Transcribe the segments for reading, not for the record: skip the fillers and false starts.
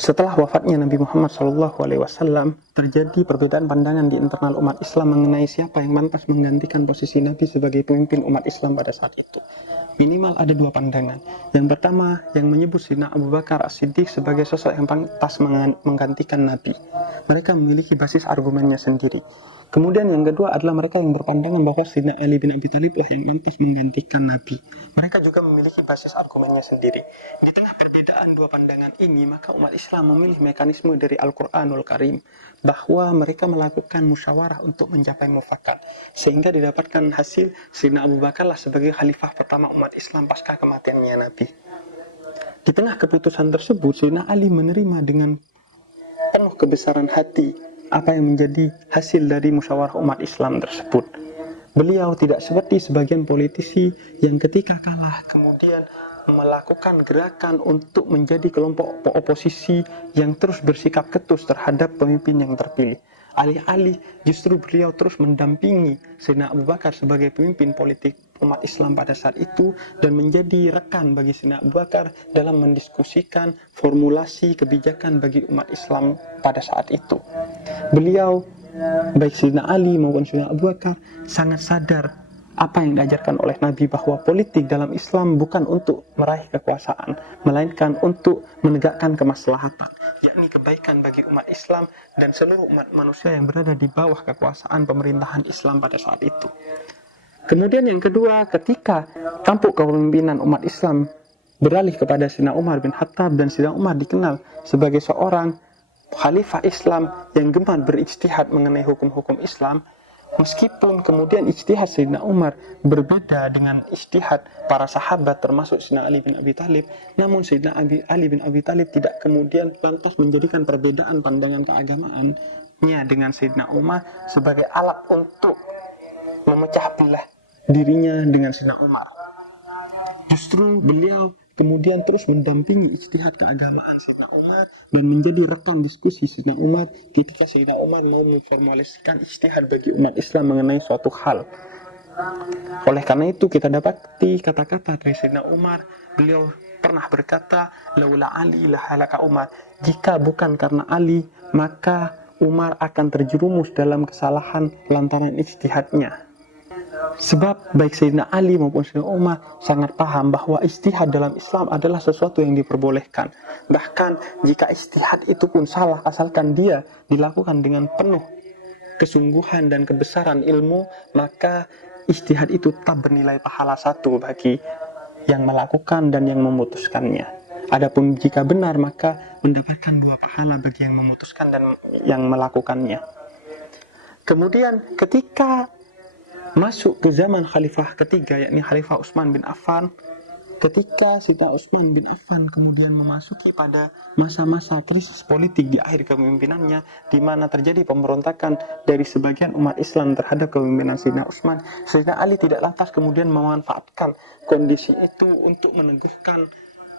Setelah wafatnya Nabi Muhammad SAW, terjadi perbedaan pandangan di internal umat Islam mengenai siapa yang pantas menggantikan posisi Nabi sebagai pemimpin umat Islam pada saat itu. Minimal ada dua pandangan. Yang pertama, yang menyebut Sayyidina Abu Bakar As-Siddiq sebagai sosok yang pantas menggantikan Nabi. Mereka memiliki basis argumennya sendiri. Kemudian yang kedua adalah mereka yang berpandangan bahwa Sayyidina Ali bin Abi Thalib lah yang pantas menggantikan Nabi. Mereka juga memiliki basis argumennya sendiri. Di tengah perbedaan dua pandangan ini, maka umat Islam memilih mekanisme dari Al-Quranul Karim, bahwa mereka melakukan musyawarah untuk mencapai mufakat, sehingga didapatkan hasil Sayyidina Abu Bakar lah sebagai khalifah pertama umat Islam pasca kematiannya Nabi. Di tengah keputusan tersebut, Sayyidina Ali menerima dengan penuh kebesaran hati apa yang menjadi hasil dari musyawarah umat Islam tersebut. Beliau tidak seperti sebagian politisi yang ketika kalah kemudian melakukan gerakan untuk menjadi kelompok oposisi yang terus bersikap ketus terhadap pemimpin yang terpilih. Alih-alih justru beliau terus mendampingi Sayyidina Abu Bakar sebagai pemimpin politik umat Islam pada saat itu dan menjadi rekan bagi Sayyidina Abu Bakar dalam mendiskusikan formulasi kebijakan bagi umat Islam pada saat itu. Beliau, baik Sayyidina Ali maupun Sayyidina Abu Bakar, sangat sadar apa yang diajarkan oleh Nabi, bahwa politik dalam Islam bukan untuk meraih kekuasaan, melainkan untuk menegakkan kemaslahatan, yakni kebaikan bagi umat Islam dan seluruh umat manusia yang berada di bawah kekuasaan pemerintahan Islam pada saat itu. Kemudian yang kedua, ketika tampuk kepemimpinan umat Islam beralih kepada Sayyidina Umar bin Khattab, dan Sayyidina Umar dikenal sebagai seorang khalifah Islam yang gemar berijtihad mengenai hukum-hukum Islam, meskipun kemudian ijtihad Sayyidina Umar berbeda dengan ijtihad para sahabat termasuk Sayyidina Ali bin Abi Thalib, namun Sayyidina Ali bin Abi Thalib tidak kemudian lantas menjadikan perbedaan pandangan keagamaannya dengan Sayyidina Umar sebagai alat untuk memecah belah dirinya dengan Sayyidina Umar. Justru beliau kemudian terus mendampingi ijtihad keagamaan Sayyidina Umar dan menjadi rekan diskusi Sayyidina Umar ketika Sayyidina Umar mau memformulasikan ijtihad bagi umat Islam mengenai suatu hal. Oleh karena itu kita dapati kata-kata dari Sayyidina Umar, beliau pernah berkata, laula Ali lahalaka Umar, jika bukan karena Ali maka Umar akan terjerumus dalam kesalahan lantaran ijtihadnya. Sebab baik Sayyidina Ali maupun Sayyidina Umar sangat paham bahwa ijtihad dalam Islam adalah sesuatu yang diperbolehkan. Bahkan jika ijtihad itu pun salah, asalkan dia dilakukan dengan penuh kesungguhan dan kebesaran ilmu, maka ijtihad itu tetap bernilai pahala satu bagi yang melakukan dan yang memutuskannya. Adapun jika benar, maka mendapatkan dua pahala bagi yang memutuskan dan yang melakukannya. Kemudian ketika masuk ke zaman khalifah ketiga, yakni Khalifah Utsman bin Affan, ketika Sayyidina Utsman bin Affan kemudian memasuki pada masa-masa krisis politik di akhir kepemimpinannya, di mana terjadi pemberontakan dari sebagian umat Islam terhadap kepemimpinan Sayyidina Utsman, Sayyidina Ali tidak lantas kemudian memanfaatkan kondisi itu untuk meneguhkan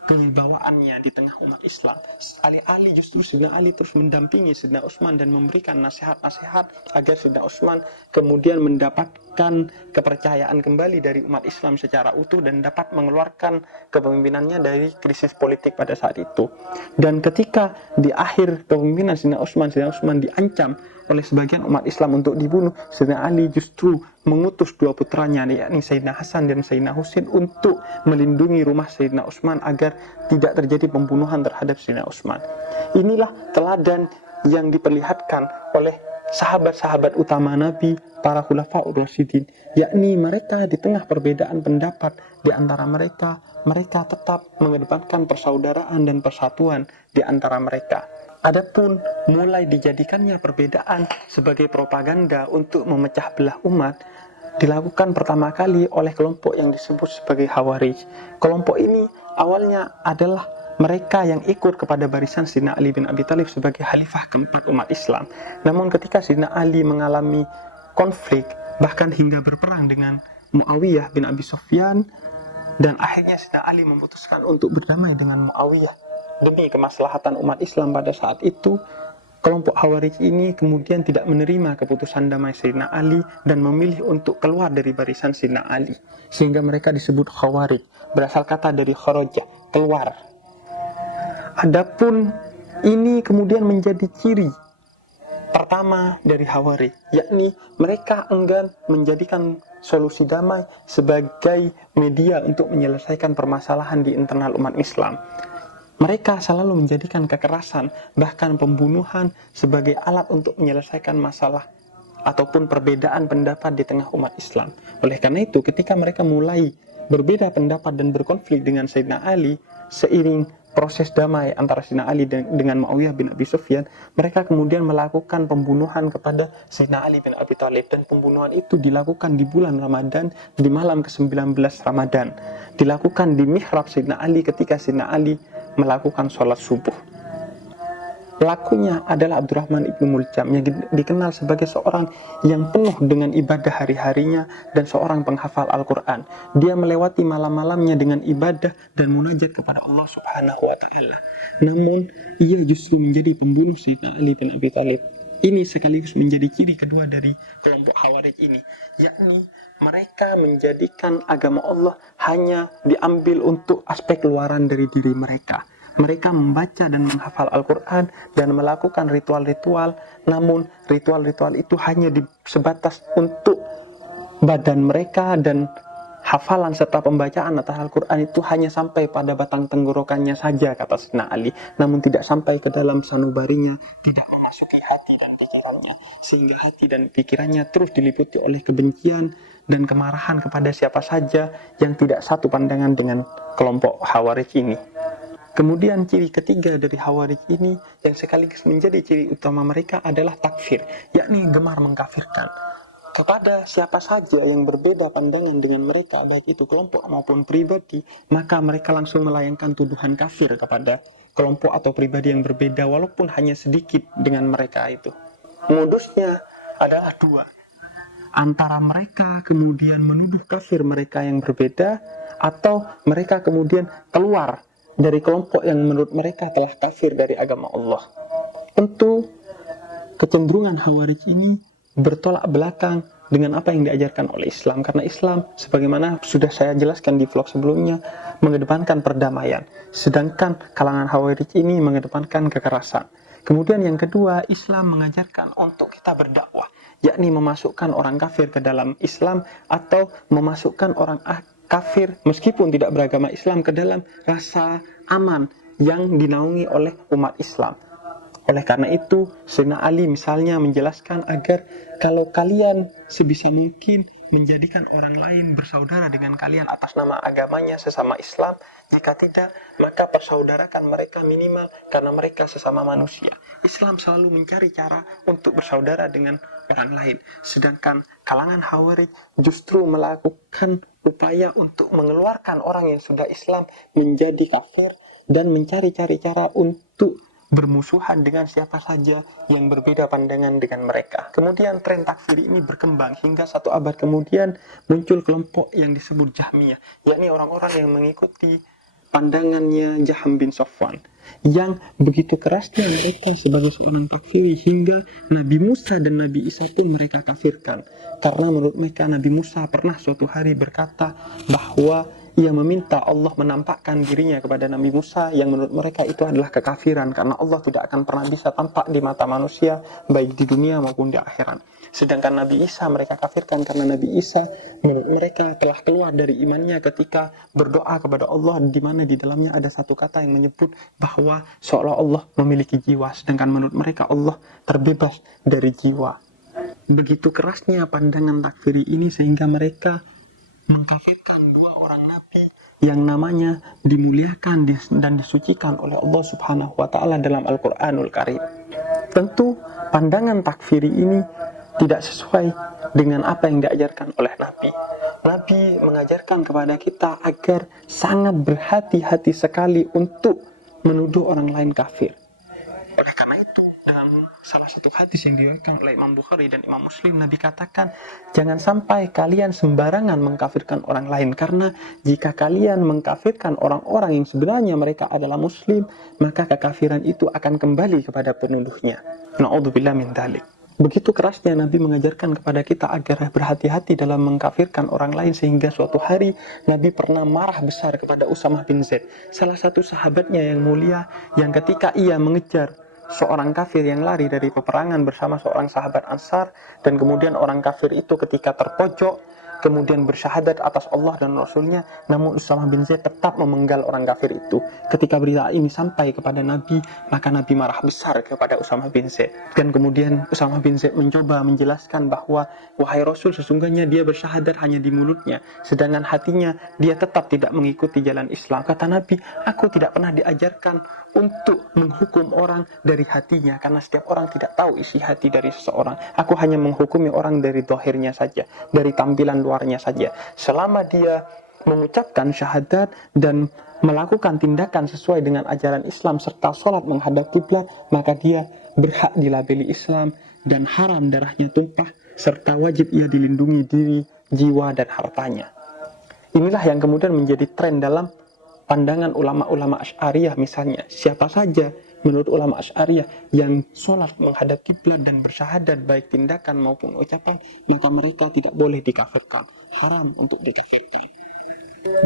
kewibawaannya di tengah umat Islam. Alih-alih justru Sayyidina Ali terus mendampingi Sayyidina Utsman dan memberikan nasihat-nasihat agar Sayyidina Utsman kemudian mendapatkan kepercayaan kembali dari umat Islam secara utuh dan dapat mengeluarkan kepemimpinannya dari krisis politik pada saat itu. Dan ketika di akhir kepemimpinan Sayyidina Utsman diancam oleh sebagian umat Islam untuk dibunuh, Sayyidina Ali justru mengutus dua putranya, yakni Sayyidina Hasan dan Sayyidina Husain, untuk melindungi rumah Sayyidina Utsman agar tidak terjadi pembunuhan terhadap Sayyidina Utsman. Inilah teladan yang diperlihatkan oleh sahabat-sahabat utama Nabi, para khulafaur rasyidin, yakni mereka di tengah perbedaan pendapat di antara mereka tetap mengedepankan persaudaraan dan persatuan di antara mereka. Adapun mulai dijadikannya perbedaan sebagai propaganda untuk memecah belah umat dilakukan pertama kali oleh kelompok yang disebut sebagai Khawarij. Kelompok ini awalnya adalah mereka yang ikut kepada barisan Sayyidina Ali bin Abi Thalib sebagai khalifah keempat umat Islam. Namun ketika Sayyidina Ali mengalami konflik, bahkan hingga berperang dengan Muawiyah bin Abi Sufyan, dan akhirnya Sayyidina Ali memutuskan untuk berdamai dengan Muawiyah demi kemaslahatan umat Islam pada saat itu, kelompok Khawarij ini kemudian tidak menerima keputusan damai Sayyidina Ali dan memilih untuk keluar dari barisan Sayyidina Ali, sehingga mereka disebut Khawarij, berasal kata dari kharaja, keluar. Adapun Ini kemudian menjadi ciri pertama dari Khawarij, yakni mereka enggan menjadikan solusi damai sebagai media untuk menyelesaikan permasalahan di internal umat Islam. Mereka selalu menjadikan kekerasan, bahkan pembunuhan sebagai alat untuk menyelesaikan masalah ataupun perbedaan pendapat di tengah umat Islam. Oleh karena itu, ketika mereka mulai berbeda pendapat dan berkonflik dengan Sayyidina Ali, seiring proses damai antara Sayyidina Ali dengan Muawiyah bin Abi Sufyan, mereka kemudian melakukan pembunuhan kepada Sayyidina Ali bin Abi Thalib, dan pembunuhan itu dilakukan di bulan Ramadan, di malam ke-19 Ramadan, dilakukan di mihrab Sayyidina Ali ketika Sayyidina Ali melakukan sholat subuh. Pelakunya adalah Abdurrahman ibnu Muljam, yang dikenal sebagai seorang yang penuh dengan ibadah hari-harinya dan seorang penghafal Al-Quran. Dia melewati malam-malamnya dengan ibadah dan munajat kepada Allah Subhanahu wa Ta'ala. Namun, ia justru menjadi pembunuh Sayyidina Ali bin Abi Thalib. Ini sekaligus menjadi ciri kedua dari kelompok Khawarij ini, yakni mereka menjadikan agama Allah hanya diambil untuk aspek luaran dari diri mereka. Mereka membaca dan menghafal Al-Quran dan melakukan ritual-ritual, namun ritual-ritual itu hanya sebatas untuk badan mereka, dan hafalan serta pembacaan atas Al-Quran itu hanya sampai pada batang tenggorokannya saja, kata Sayyidina Ali, namun tidak sampai ke dalam sanubarinya, tidak memasuki hati dan pikirannya, sehingga hati dan pikirannya terus diliputi oleh kebencian dan kemarahan kepada siapa saja yang tidak satu pandangan dengan kelompok Khawarij ini. Kemudian ciri ketiga dari Khawarij ini yang sekaligus menjadi ciri utama mereka adalah takfir, yakni gemar mengkafirkan kepada siapa saja yang berbeda pandangan dengan mereka, baik itu kelompok maupun pribadi, maka mereka langsung melayangkan tuduhan kafir kepada kelompok atau pribadi yang berbeda, walaupun hanya sedikit dengan mereka itu. Modusnya adalah dua. Antara mereka kemudian menuduh kafir mereka yang berbeda, atau mereka kemudian keluar dari kelompok yang menurut mereka telah kafir dari agama Allah. Tentu kecenderungan Khawarij ini bertolak belakang dengan apa yang diajarkan oleh Islam, karena Islam, sebagaimana sudah saya jelaskan di vlog sebelumnya, mengedepankan perdamaian, sedangkan kalangan Khawarij ini mengedepankan kekerasan. Kemudian yang kedua, Islam mengajarkan untuk kita berdakwah, yakni memasukkan orang kafir ke dalam Islam atau memasukkan orang kafir meskipun tidak beragama Islam ke dalam rasa aman yang dinaungi oleh umat Islam. Oleh karena itu, Sayyidina Ali misalnya menjelaskan agar kalau kalian sebisa mungkin menjadikan orang lain bersaudara dengan kalian atas nama agamanya sesama Islam, jika tidak, maka persaudarakan mereka minimal karena mereka sesama manusia. Islam selalu mencari cara untuk bersaudara dengan orang lain, sedangkan kalangan Khawarij justru melakukan upaya untuk mengeluarkan orang yang sudah Islam menjadi kafir dan mencari-cari cara untuk bermusuhan dengan siapa saja yang berbeda pandangan dengan mereka. Kemudian tren takfir ini berkembang hingga 1 abad kemudian muncul kelompok yang disebut Jahmiyah, yakni orang-orang yang mengikuti pandangannya Jaham bin Safwan, yang begitu kerasnya mereka sebagai seorang takfiri hingga Nabi Musa dan Nabi Isa pun mereka kafirkan, karena menurut mereka Nabi Musa pernah suatu hari berkata bahwa ia meminta Allah menampakkan dirinya kepada Nabi Musa, yang menurut mereka itu adalah kekafiran, karena Allah tidak akan pernah bisa tampak di mata manusia baik di dunia maupun di akhirat. Sedangkan Nabi Isa mereka kafirkan karena Nabi Isa menurut mereka telah keluar dari imannya ketika berdoa kepada Allah, di mana di dalamnya ada satu kata yang menyebut bahwa seolah Allah memiliki jiwa, sedangkan menurut mereka Allah terbebas dari jiwa. Begitu kerasnya pandangan takfiri ini sehingga mereka mengkafirkan 2 orang nabi yang namanya dimuliakan dan disucikan oleh Allah Subhanahu wa Ta'ala dalam Al-Quranul Karim. Tentu pandangan takfiri ini tidak sesuai dengan apa yang diajarkan oleh Nabi. Nabi mengajarkan kepada kita agar sangat berhati-hati sekali untuk menuduh orang lain kafir. Oleh karena itu, dalam salah satu hadis yang diriwayatkan oleh Imam Bukhari dan Imam Muslim, Nabi katakan, jangan sampai kalian sembarangan mengkafirkan orang lain, karena jika kalian mengkafirkan orang-orang yang sebenarnya mereka adalah Muslim, maka kekafiran itu akan kembali kepada penuduhnya. Na'udzubillah min dzalik. Begitu kerasnya Nabi mengajarkan kepada kita agar berhati-hati dalam mengkafirkan orang lain, sehingga suatu hari Nabi pernah marah besar kepada Usamah bin Zaid, salah satu sahabatnya yang mulia, yang ketika ia mengejar seorang kafir yang lari dari peperangan bersama seorang sahabat Ansar, dan kemudian orang kafir itu ketika terpojok kemudian bersyahadat atas Allah dan Rasulnya, namun Usamah bin Zaid tetap memenggal orang kafir itu. Ketika berita ini sampai kepada Nabi, maka Nabi marah besar kepada Usamah bin Zaid. Dan kemudian Usamah bin Zaid mencoba menjelaskan bahwa, wahai Rasul, sesungguhnya dia bersyahadat hanya di mulutnya, sedangkan hatinya dia tetap tidak mengikuti jalan Islam. Kata Nabi, aku tidak pernah diajarkan untuk menghukum orang dari hatinya, karena setiap orang tidak tahu isi hati dari seseorang. Aku hanya menghukumi orang dari zahirnya saja, dari tampilan luarnya saja. Selama dia mengucapkan syahadat dan melakukan tindakan sesuai dengan ajaran Islam serta sholat menghadap kiblat, maka dia berhak dilabeli Islam dan haram darahnya tumpah, serta wajib ia dilindungi diri, jiwa, dan hartanya. Inilah yang kemudian menjadi tren dalam pandangan ulama-ulama Asy'ariyah misalnya. Siapa saja menurut ulama Asy'ariyah yang sholat menghadap kiblat dan bersyahadat baik tindakan maupun ucapan, maka mereka tidak boleh dikafirkan, haram untuk dikafirkan.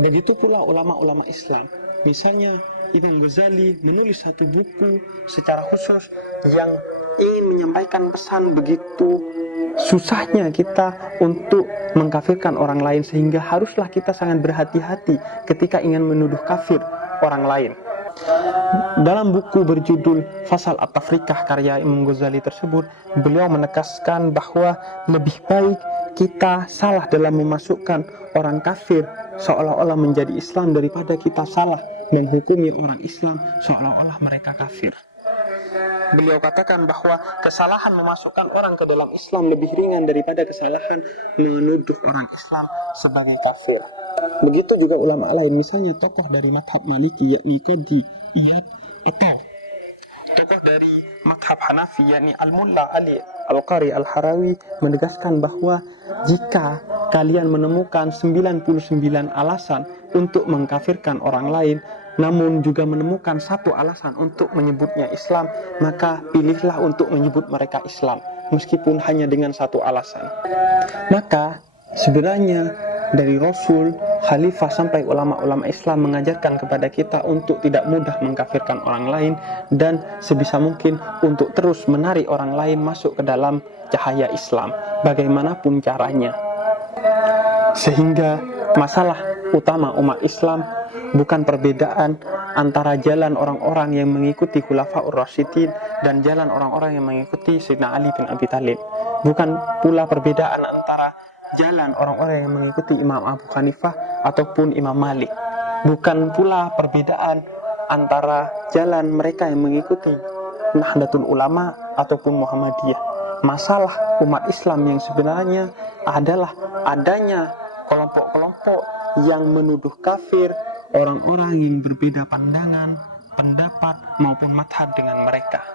Begitu pula ulama-ulama Islam, misalnya Imam Ghazali menulis satu buku secara khusus yang ingin menyampaikan pesan begitu susahnya kita untuk mengkafirkan orang lain, sehingga haruslah kita sangat berhati-hati ketika ingin menuduh kafir orang lain. Dalam buku berjudul Fasal At-Tafrikah karya Imam Ghazali tersebut, beliau menegaskan bahwa lebih baik kita salah dalam memasukkan orang kafir seolah-olah menjadi Islam daripada kita salah menghukumi orang Islam seolah-olah mereka kafir. Beliau katakan bahwa kesalahan memasukkan orang ke dalam Islam lebih ringan daripada kesalahan menuduh orang Islam sebagai kafir. Begitu juga ulama lain, misalnya tokoh dari madhab Maliki yakni Qadhi Iyad, atau tokoh dari madhab Hanafi yakni Al-Mulla Ali Al-Qari Al-Harawi menegaskan bahwa jika kalian menemukan 99 alasan untuk mengkafirkan orang lain, namun juga menemukan satu alasan untuk menyebutnya Islam, maka pilihlah untuk menyebut mereka Islam, meskipun hanya dengan satu alasan. Maka sebenarnya dari Rasul, Khalifah, sampai ulama-ulama Islam mengajarkan kepada kita untuk tidak mudah mengkafirkan orang lain, dan sebisa mungkin untuk terus menarik orang lain masuk ke dalam cahaya Islam, bagaimanapun caranya. Sehingga masalah utama umat Islam bukan perbedaan antara jalan orang-orang yang mengikuti Khulafaur Rasyidin dan jalan orang-orang yang mengikuti Sayyidina Ali bin Abi Thalib. Bukan pula perbedaan antara jalan orang-orang yang mengikuti Imam Abu Hanifah ataupun Imam Malik. Bukan pula perbedaan antara jalan mereka yang mengikuti Nahdlatul Ulama ataupun Muhammadiyah. Masalah umat Islam yang sebenarnya adalah adanya kelompok-kelompok yang menuduh kafir orang-orang yang berbeda pandangan, pendapat, maupun madhab dengan mereka.